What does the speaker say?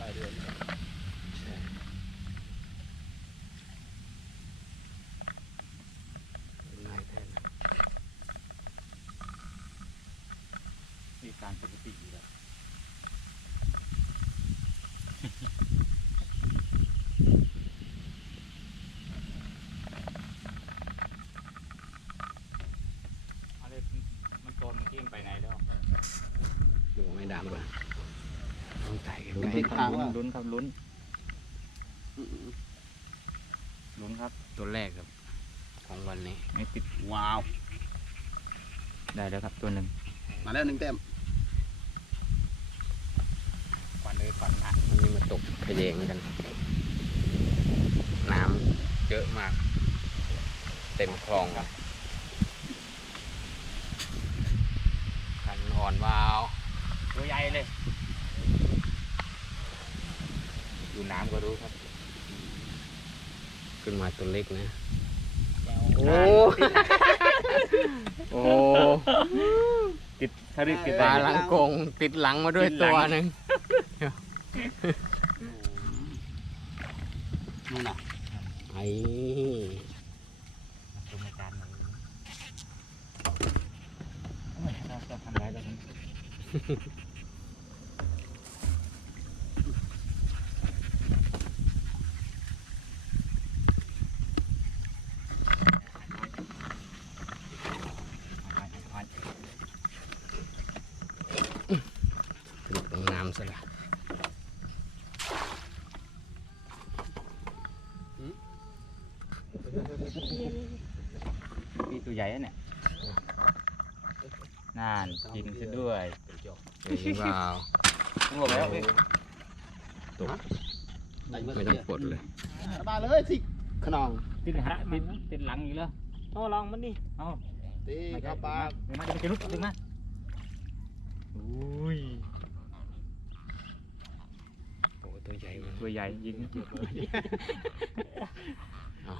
ปลายเดือนใช่ง่ายแท้นะมีการปกติอยู่แล้วอะไรมันโซนเมื่อกี้มันไปไหนแล้วดูไม่ดำเลย ต้องไต่กันลุ้นใกล้ครับลุ้นครับลุ้นลุ้นครับ ตัวแรกครับ ของวันนี้ไม่ติดว้าวได้แล้วครับตัวหนึ่งมาแล้วหนึ่งแต้มควันเลยควันหักวันนี้มาตกกระเยงกัน น้ำเยอะมาก เต็มคลองคันอ่อนวาว ตัวใหญ่เลย ดูน้ำก็รู้ครับขึ้นมาตัวเล็กนะ โอ้ โอ้ติดถ้ารีบติดปลาได้หลังกงติดหลังมาด้วยติดหลัตังวหนึ่งนู่นน่ะไอ้ดูในการเลยโอ้ยเราจะทำไรแล้วครับเอาไปเอาไป ถึงตรง น้ำซะละพี่ตัวใหญ่อะเนี่ยน่านกินซะด้วยเห็นเปล่าทั้งหมดแล้วพี่ตกไม่ต้องปลดเลยมาเลยสิขนองติดหะติดติดหลังอีกแล้วโอ้ลองมันดิเอ้าตีไม่เข้าปากเดี๋ยวมาจะไปลุกดึงมาอุ้ย โอ้ตัวใหญ่มาก ตัวใหญ่ยิง เอา